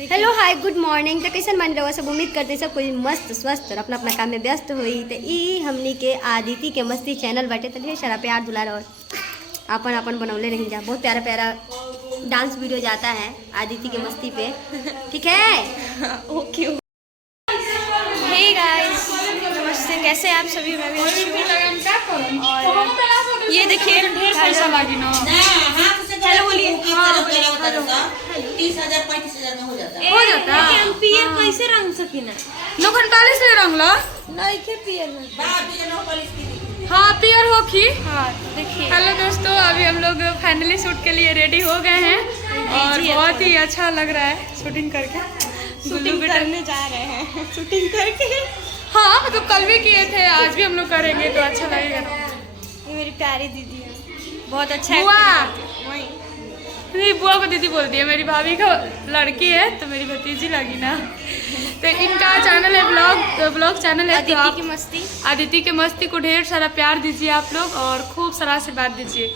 Hello hi good morning. तो कैसे मान रहे सब उम्मीद करते सब कोई मस्त स्वस्थ और अपना अपना काम में व्यस्त हुई। तो ई हमनी के आदिति के मस्ती चैनल बाटे तो ढेर सारा प्यार दुलार और अपन अपन बनौले नहीं जा। बहुत प्यारा प्यारा डांस वीडियो जाता है आदिति के मस्ती पे। ठीक है ओके। हे गाइस, नमस्ते, कैसे हैं आप सभी? मैं भी अच्छी हूं। और ये देखिए ढेर पैसा लगी ना। हेलो बोलिए। हाँ 30,000 35,000 में हो जाता है। हो जाता है। हम पियर कैसे रंग सकिना? नो 45 ले रंग लो। नहीं के पियर में। बाप ये नो पॉलिश की। हाँ पियर होखी। हाँ देखिए। हेलो दोस्तों, अभी हम लोग फाइनली शूट के लिए रेडी हो गए हैं और बहुत ही अच्छा लग रहा है शूटिंग करके। शूटिंग करने जा रहे हैं। शूटिंग करके। हाँ मतलब कल भी किए थे, आज भी हम लोग करेंगे तो अच्छा लगेगा ना। ये मेरी प्यारी दीदी है, बहुत अच्छा बुआ। acting करती है। वही मेरी बुआ को दीदी बोलती है, मेरी भाभी का लड़की है तो मेरी भतीजी लगी ना। तो इनका चैनल है ब्लॉग चैनल है अदिति की मस्ती। आदिति के मस्ती को ढेर सारा प्यार दीजिए आप लोग और खूब सारा आशीर्वाद दीजिए।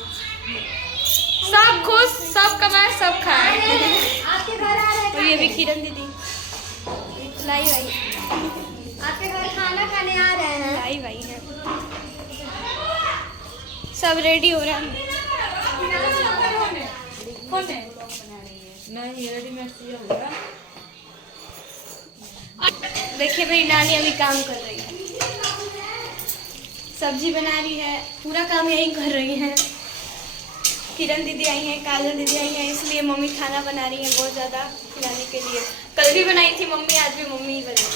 सब खुश, सब कमाए, सब खाए। आपके घर आ रहे और ये भी किरण दीदी लाई भाई। आपके घर खाना खाने आ रहे हैं। लाई भाई है। सब रेडी हो रहे हैं। देखिए मेरी नानी अभी काम कर रही है, सब्जी बना रही है, पूरा काम यही कर रही है। किरण दीदी आई हैं, काजल दीदी आई हैं, इसलिए मम्मी खाना बना रही है बहुत ज़्यादा खिलाने के लिए। कल भी बनाई थी मम्मी, आज भी मम्मी ही बनाई।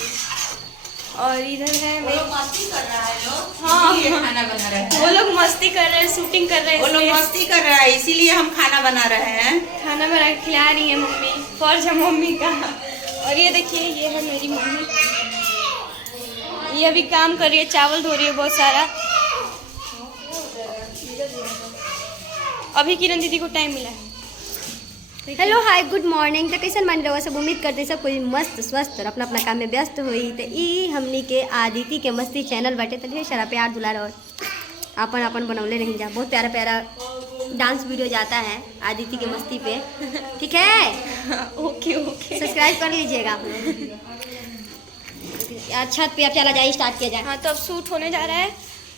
और इधर है मेरी मस्ती कर रहा है लोग। हाँ ये खाना बना रहे हैं। वो लोग मस्ती कर रहे हैं, शूटिंग कर रहे हैं, वो लोग इसलिए मस्ती कर रहा है इसीलिए हम खाना बना रहे हैं। खाना बना के खिला रही है मम्मी। फर्ज है मम्मी का। और ये देखिए ये है मेरी मम्मी, ये अभी काम कर रही है, चावल धो रही है बहुत सारा। अभी किरण दीदी को टाइम मिला है। Hello hi good morning. तो कैसे मान रहे सब उम्मीद करते सब कोई मस्त स्वस्थ और अपना अपना काम में व्यस्त हुई। तो ई हमनी के आदिति के मस्ती चैनल बाटे तो ढेर सारा प्यार दुलार और अपन अपन बनौले नहीं जा। बहुत प्यारा प्यारा डांस वीडियो जाता है आदिति के मस्ती पे। ठीक है ओके ओके। सब्सक्राइब कर लीजिएगा आप लोग। यार छत पे अब चला जाए, स्टार्ट किया जाए। हाँ तो अब शूट होने जा रहा है,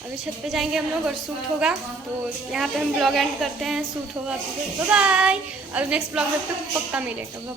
अभी छत पे जाएंगे हम लोग और शूट होगा। तो यहाँ पे हम ब्लॉग एंड करते हैं, शूट होगा। Bye bye. अब नेक्स्ट ब्लॉग में पक्का मिलेगा।